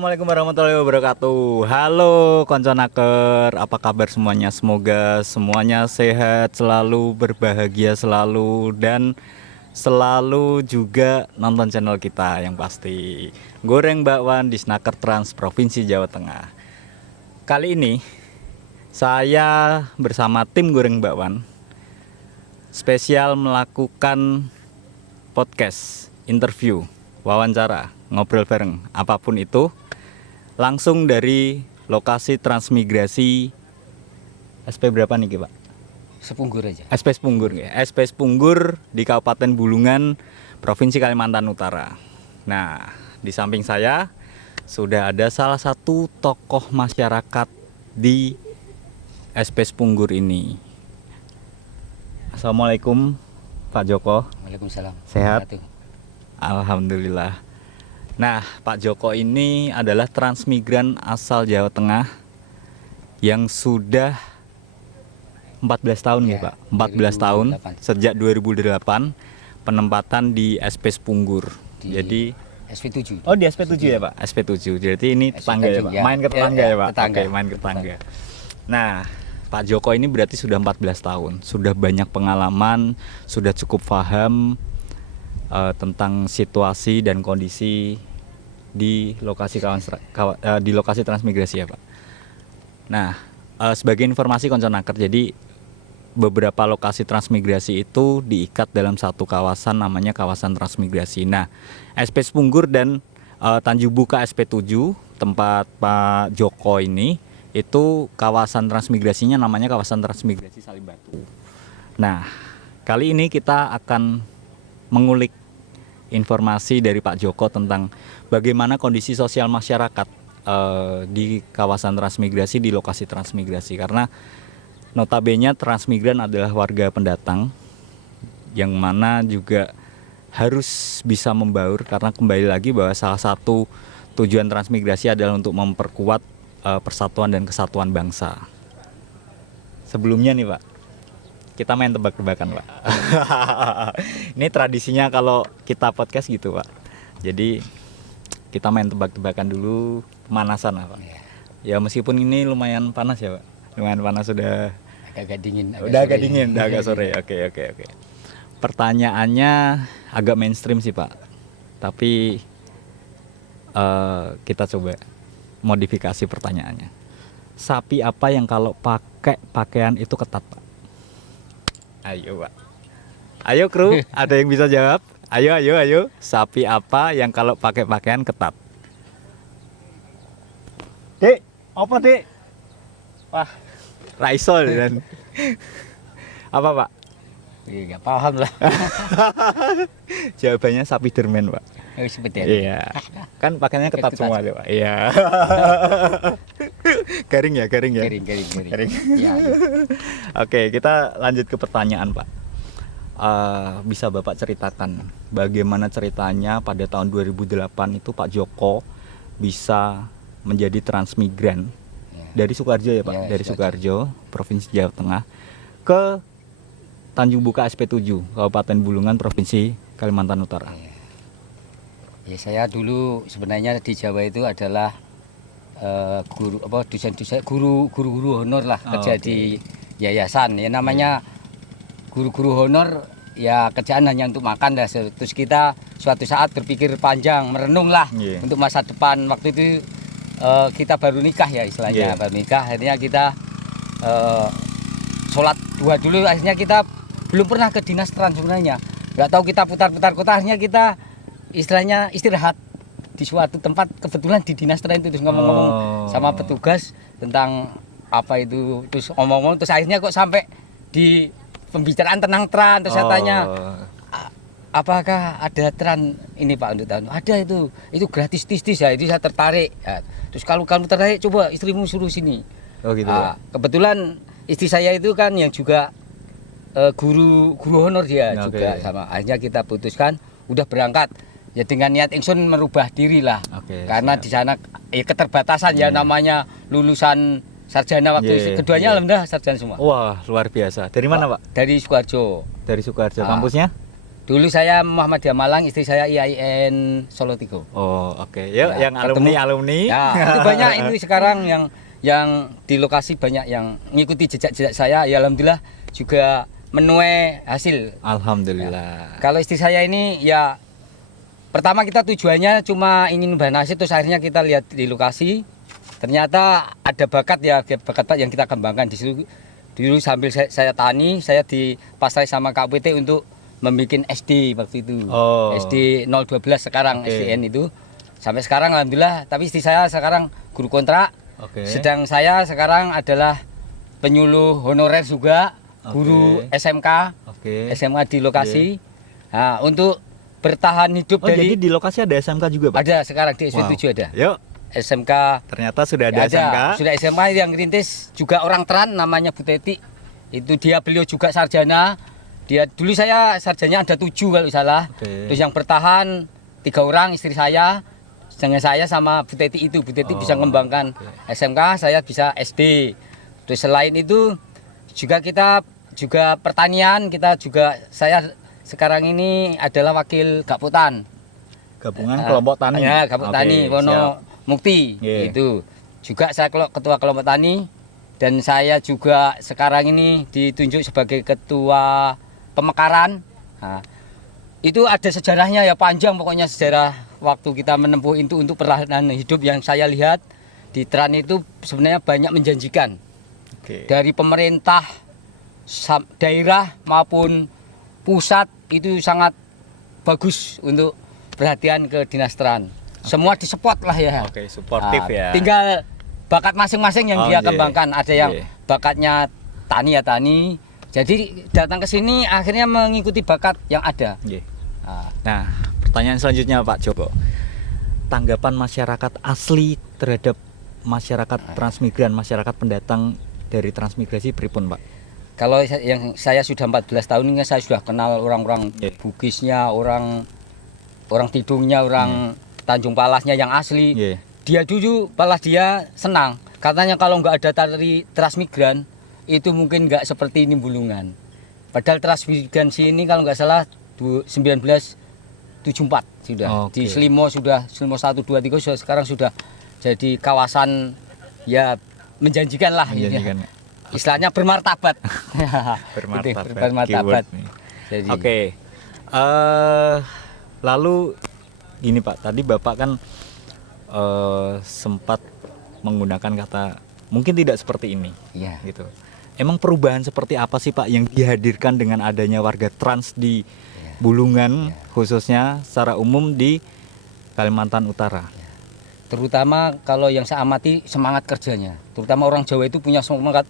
Assalamualaikum warahmatullahi wabarakatuh. Halo konconaker, apa kabar semuanya? Semoga semuanya sehat selalu, berbahagia selalu, dan selalu juga nonton channel kita yang pasti Goreng Bakwan di Snaker Trans Provinsi Jawa Tengah. Kali ini saya bersama tim Goreng Bakwan spesial melakukan podcast, interview, wawancara, ngobrol bareng, apapun itu, langsung dari lokasi transmigrasi SP berapa nih Pak? Sepunggur aja. SP Sepunggur ya. SP Sepunggur di Kabupaten Bulungan, Provinsi Kalimantan Utara. Nah, di samping saya sudah ada salah satu tokoh masyarakat di SP Sepunggur ini. Assalamualaikum Pak Joko. Waalaikumsalam. Sehat? Alhamdulillah. Nah, Pak Joko ini adalah transmigran asal Jawa Tengah yang sudah 14 tahun ya, Pak. 14 tahun 2008. sejak 2008 penempatan di SP Sepunggur. Jadi SP7. oh di SP7 ya, Pak. SP7. Jadi ini tetangga ya, Pak. ya. Main ke tetangga ya, Pak. Tetangga. Oke, main ke tetangga. Nah, Pak Joko ini berarti sudah 14 tahun, sudah banyak pengalaman, sudah cukup paham tentang situasi dan kondisi di lokasi di lokasi transmigrasi ya Pak. Nah, sebagai informasi konconaker, jadi beberapa lokasi transmigrasi itu diikat dalam satu kawasan namanya kawasan transmigrasi. Nah, SP Sepunggur dan Tanjung Buka SP7 tempat Pak Joko ini itu kawasan transmigrasinya namanya kawasan transmigrasi Salimbatu. Nah, kali ini kita akan mengulik informasi dari Pak Joko tentang bagaimana kondisi sosial masyarakat di kawasan transmigrasi, di lokasi transmigrasi, karena notabene transmigran adalah warga pendatang yang mana juga harus bisa membaur, karena kembali lagi bahwa salah satu tujuan transmigrasi adalah untuk memperkuat persatuan dan kesatuan bangsa. Sebelumnya nih Pak, kita main tebak-tebakan Pak. Ini tradisinya kalau kita podcast gitu Pak. Jadi kita main tebak-tebakan dulu, pemanasan lah Pak. Ya meskipun ini lumayan panas ya Pak. Lumayan panas, sudah Agak dingin. udah agak dingin, udah agak sore. Oke. Pertanyaannya agak mainstream sih Pak. Tapi kita coba modifikasi pertanyaannya. Sapi apa yang kalau pakai pakaian itu ketat Pak? Ayo Pak. Ayo kru, ada yang bisa jawab? Ayo. Sapi apa yang kalau pakai pakaian ketat? Dek, apa Dek? Wah, Raisol dan apa Pak? Iya, nggak paham lah. Jawabannya sapi dermen Pak. Seperti itu. Iya. Kan pakaiannya ketat semua deh Pak. Iya. Garing ya. Garing. Garing. Iya. Oke, kita lanjut ke pertanyaan Pak. Bisa Bapak ceritakan bagaimana ceritanya pada tahun 2008 itu Pak Joko bisa menjadi transmigran dari Sukoharjo ya Pak, Ya, dari Sukoharjo, Provinsi Jawa Tengah ke Tanjung Buka SP7, Kabupaten Bulungan, Provinsi Kalimantan Utara. Ya, saya dulu sebenarnya di Jawa itu adalah guru honor lah, kerja di yayasan. Ya namanya guru-guru honor, ya kerjaan hanya untuk makan dah. Terus kita suatu saat berpikir panjang, merenung lah untuk masa depan. Waktu itu kita baru nikah ya istilahnya, baru nikah. Akhirnya kita sholat dua dulu. Akhirnya kita belum pernah ke dinas trans sebenarnya. Nggak tahu, kita putar-putar kota. Akhirnya kita istilahnya istirahat di suatu tempat, kebetulan di dinas trans itu, terus ngomong-ngomong sama petugas tentang apa itu, terus ngomong-ngomong, terus akhirnya kok sampai di pembicaraan tentang tran. Terus saya tanya, apakah ada tran ini Pak untuk tahun? Ada, itu gratis tis ya. Itu saya tertarik ya. Terus kalau kamu tertarik, coba istrimu suruh sini. Oh gitu Pak. Kebetulan istri saya itu kan yang juga guru honor dia juga sama. Akhirnya kita putuskan udah berangkat ya dengan niat ingsun merubah diri lah. Karena siap. Di sana keterbatasan ya, namanya lulusan sarjana waktu keduanya alhamdulillah sarjana semua. Wah, luar biasa. Dari mana Pak? Dari Sukoharjo. Dari Sukoharjo. Kampusnya? Dulu saya Muhammadiyah Malang, istri saya IAIN Solo Tigo. Oh, oke. Yuk, Ya, yang alumni. Ya, itu banyak itu sekarang yang di lokasi banyak yang ngikuti jejak-jejak saya. Ya alhamdulillah juga menuai hasil. Alhamdulillah. Kalau istri saya ini ya pertama kita tujuannya cuma ingin nasi, terus akhirnya kita lihat di lokasi ternyata ada bakat yang kita kembangkan di situ. Dulu sambil saya tani, saya dipasrai sama KUPT untuk membuat SD waktu itu. Oh. SD 012 sekarang SDN itu. Sampai sekarang alhamdulillah, tapi istri saya sekarang guru kontrak. Oke. Sedang saya sekarang adalah penyuluh honorer juga, guru SMK. Oke. SMA di lokasi. Nah, untuk bertahan hidup Jadi di lokasi ada SMK juga, Pak? ada sekarang di SP 7 ada. Yuk. SMK Ternyata sudah ada SMK. sudah SMK yang rintis juga orang Tran namanya Bu Teti. Itu beliau juga sarjana. Dia dulu saya sarjana ada 7 kalau salah. Oke. Terus yang bertahan 3 orang istri saya. Sedangkan saya sama Bu Teti itu. Bu Teti bisa mengembangkan SMK, saya bisa SD. Terus selain itu juga kita juga pertanian, saya sekarang ini adalah wakil Gaputan. Gabungan kelompok tani. Ya, kelompok tani Wono siap. Mukti Yeah. itu. Juga saya ketua kelompok tani dan saya juga sekarang ini ditunjuk sebagai ketua pemekaran. Nah, itu ada sejarahnya ya, panjang pokoknya sejarah waktu kita menempuh itu untuk perlahanan hidup yang saya lihat di Tran itu sebenarnya banyak menjanjikan. Oke. Dari pemerintah daerah maupun pusat itu sangat bagus untuk perhatian ke Dinas Tran. Semua disupport lah ya. Oke, suportif Nah, ya. Tinggal bakat masing-masing yang Oh, dia iya. kembangkan. Ada yang Iya. bakatnya tani ya tani. Jadi datang ke sini akhirnya mengikuti bakat yang ada. Nggih. Nah, Nah, pertanyaan selanjutnya Pak Joko. Tanggapan masyarakat asli terhadap masyarakat transmigran, masyarakat pendatang dari transmigrasi pripun, Pak? kalau yang saya sudah 14 tahun ini saya sudah kenal orang-orang Iya. Bugisnya, orang Tidungnya, orang Tanjung Palasnya yang asli. Nggih. Dia dulu malah dia senang. Katanya kalau nggak ada tari transmigran itu mungkin nggak seperti ini Bulungan. Padahal transmigrasi ini kalau nggak salah 1974 sudah. Oke. Di Selimo 1, 2, 3 sekarang sudah jadi kawasan ya menjanjikan lah. Menjanjikan. Ya. Istilahnya bermartabat. Bermartabat. Itu, bermartabat. Keyword nih. Jadi, Oke. Lalu gini Pak, tadi Bapak kan sempat menggunakan kata mungkin tidak seperti ini, ya. gitu. Emang perubahan seperti apa sih Pak yang dihadirkan dengan adanya warga trans di Bulungan, khususnya secara umum di Kalimantan Utara? Terutama kalau yang saya amati semangat kerjanya. Terutama orang Jawa itu punya semangat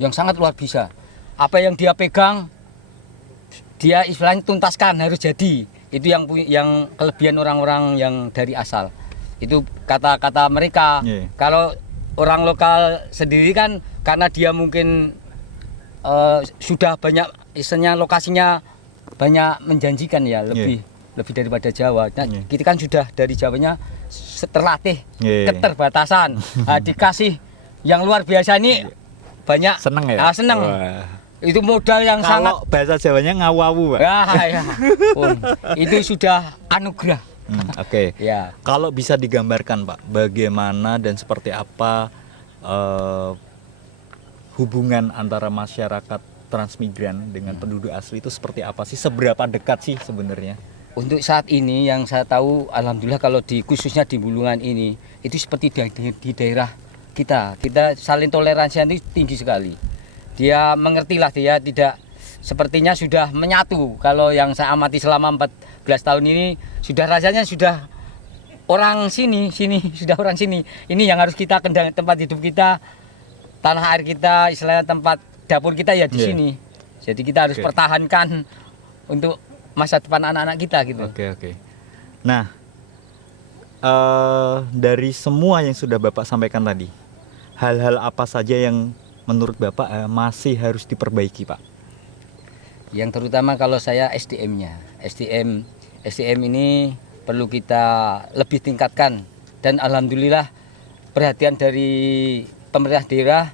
yang sangat luar biasa. Apa yang dia pegang, dia istilahnya tuntaskan, harus jadi. Itu yang kelebihan orang-orang yang dari asal. Itu kata-kata mereka. Yeah. Kalau orang lokal sendiri kan karena dia mungkin sudah banyak, istilahnya lokasinya banyak menjanjikan ya, lebih daripada Jawa. Nah, kita kan sudah dari Jawanya terlatih keterbatasan. Nah, dikasih yang luar biasa ini banyak Seneng ya? seneng. Wah. Itu modal yang sangat Kalau bahasa Jawanya ngawawu Pak. ya. Itu sudah anugerah. Oke. Ya. Kalau bisa digambarkan Pak, bagaimana dan seperti apa hubungan antara masyarakat transmigran dengan penduduk asli itu seperti apa sih? Seberapa dekat sih sebenarnya? Untuk saat ini yang saya tahu alhamdulillah kalau khususnya di Bulungan ini itu seperti di daerah kita saling toleransi ini tinggi sekali. Dia mengertilah, dia tidak sepertinya sudah menyatu. Kalau yang saya amati selama 14 tahun ini sudah rasanya sudah orang sini sudah orang sini. Ini yang harus kita kendang, tempat hidup kita, tanah air kita, istilahnya tempat dapur kita ya di sini. Jadi kita harus pertahankan untuk masa depan anak-anak kita gitu. Oke. Nah, dari semua yang sudah Bapak sampaikan tadi, hal-hal apa saja yang menurut Bapak masih harus diperbaiki, Pak? Yang terutama kalau saya SDM-nya. SDM ini perlu kita lebih tingkatkan dan alhamdulillah perhatian dari pemerintah daerah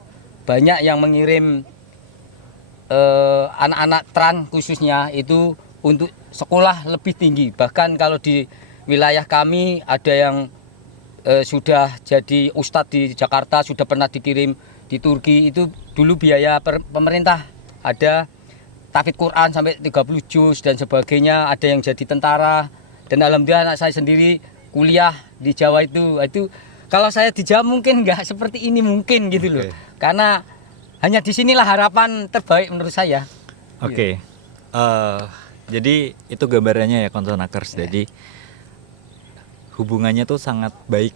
banyak yang mengirim anak-anak Tran khususnya itu untuk sekolah lebih tinggi. Bahkan kalau di wilayah kami ada yang sudah jadi ustadz di Jakarta, sudah pernah dikirim di Turki. Itu dulu biaya pemerintah, ada tahfidz Quran sampai 30 juz dan sebagainya, ada yang jadi tentara. Dan alhamdulillah anak saya sendiri kuliah di Jawa itu kalau saya di Jawa mungkin nggak seperti ini mungkin gitu loh. Karena hanya disinilah harapan terbaik menurut saya. Oke. Jadi itu gambarannya ya Konsonakers. Jadi hubungannya tuh sangat baik.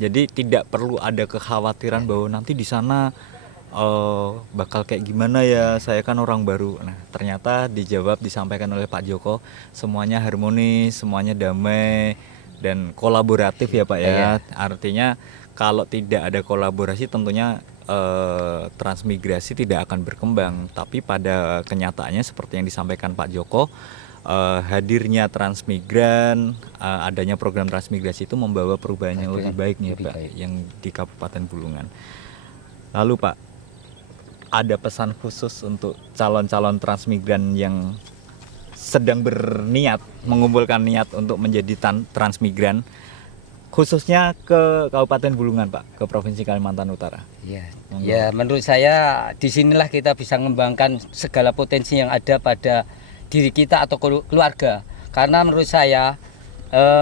Jadi tidak perlu ada kekhawatiran bahwa nanti di sana bakal kayak gimana ya, saya kan orang baru. Nah ternyata dijawab, disampaikan oleh Pak Joko, semuanya harmonis, semuanya damai dan kolaboratif ya Pak ya. Artinya kalau tidak ada kolaborasi tentunya transmigrasi tidak akan berkembang. Tapi pada kenyataannya seperti yang disampaikan Pak Joko, hadirnya transmigran, adanya program transmigrasi itu membawa perubahan yang lebih baik nih Pak, yang di Kabupaten Bulungan. Lalu Pak, ada pesan khusus untuk calon-calon transmigran yang sedang berniat mengumpulkan niat untuk menjadi transmigran, khususnya ke Kabupaten Bulungan Pak, ke Provinsi Kalimantan Utara? Ya, menurut saya disinilah kita bisa mengembangkan segala potensi yang ada pada diri kita atau keluarga. Karena menurut saya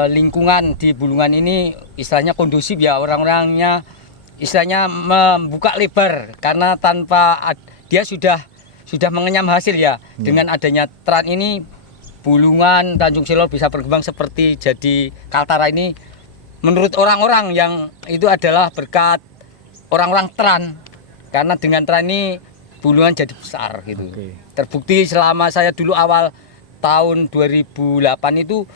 lingkungan di Bulungan ini istilahnya kondusif ya, orang-orangnya istilahnya membuka lebar, karena tanpa dia sudah mengenyam hasil ya. Dengan adanya tran ini Bulungan, Tanjung Selor bisa berkembang seperti jadi Kaltara ini. Menurut orang-orang yang itu adalah berkat orang-orang tran, karena dengan tran ini Bulungan jadi besar gitu. Terbukti selama saya dulu awal tahun 2008 itu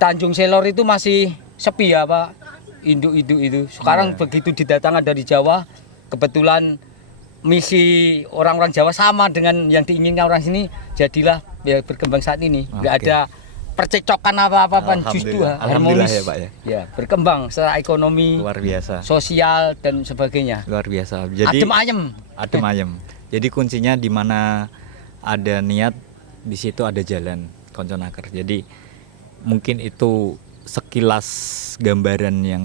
Tanjung Selor itu masih sepi ya Pak, induk-induk itu. Sekarang begitu didatangkan dari Jawa, kebetulan misi orang-orang Jawa sama dengan yang diinginkan orang sini, jadilah ya berkembang saat ini. Nggak ada percecokan apa-apa, justru harmonis ya Pak ya. Ya, berkembang secara ekonomi, luar biasa, sosial dan sebagainya. Luar biasa. Jadi adem ayem. Jadi kuncinya di mana ada niat, di situ ada jalan, Konconaker. Jadi mungkin itu sekilas gambaran yang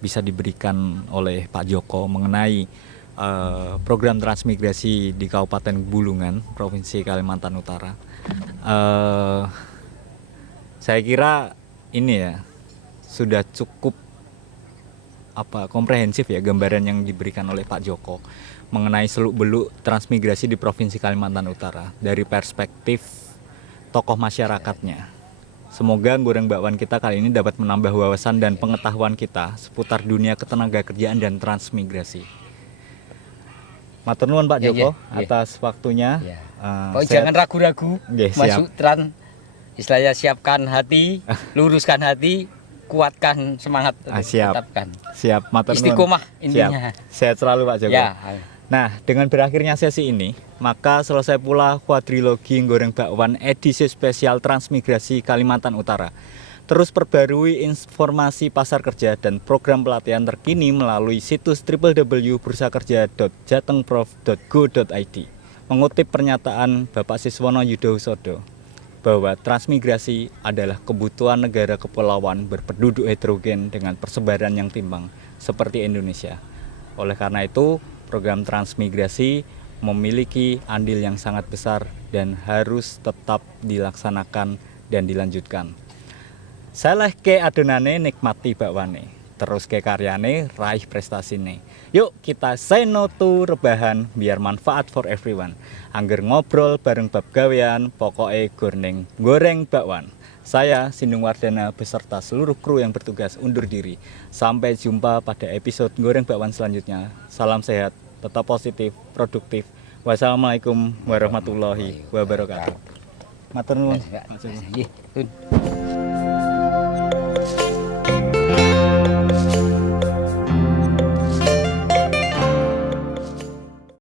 bisa diberikan oleh Pak Joko mengenai program transmigrasi di Kabupaten Bulungan, Provinsi Kalimantan Utara. Saya kira ini ya sudah cukup komprehensif ya gambaran yang diberikan oleh Pak Joko mengenai seluk-beluk transmigrasi di Provinsi Kalimantan Utara dari perspektif tokoh masyarakatnya. Semoga Goreng Bakwan kita kali ini dapat menambah wawasan dan pengetahuan kita seputar dunia ketenagakerjaan dan transmigrasi. Matur nuwun Pak Joko atas waktunya. Jangan ragu-ragu masuk tran. Istilahnya siapkan hati, luruskan hati, kuatkan semangat. Siap. Matur nuwun. Istiqomah intinya. Sehat selalu Pak Joko. Nah, dengan berakhirnya sesi ini, maka selesai pula kuadrilogi Goreng Bakwan edisi spesial transmigrasi Kalimantan Utara. Terus perbarui informasi pasar kerja dan program pelatihan terkini melalui situs www.bursakerja.jatengprof.go.id. Mengutip pernyataan Bapak Siswono Yudhohusodo bahwa transmigrasi adalah kebutuhan negara kepulauan berpenduduk heterogen dengan persebaran yang timpang seperti Indonesia. Oleh karena itu, program transmigrasi memiliki andil yang sangat besar dan harus tetap dilaksanakan dan dilanjutkan. Salah ke adonane nikmati bakwane, terus ke karyane raih prestasine. Yuk kita say no to rebahan biar manfaat for everyone. Angger ngobrol bareng bab gawean, pokoke goreng bakwan. Saya Sindung Wardana beserta seluruh kru yang bertugas undur diri. Sampai jumpa pada episode Goreng Bakwan selanjutnya. Salam sehat, tetap positif, produktif. Wassalamualaikum warahmatullahi wabarakatuh. Matur nuwun.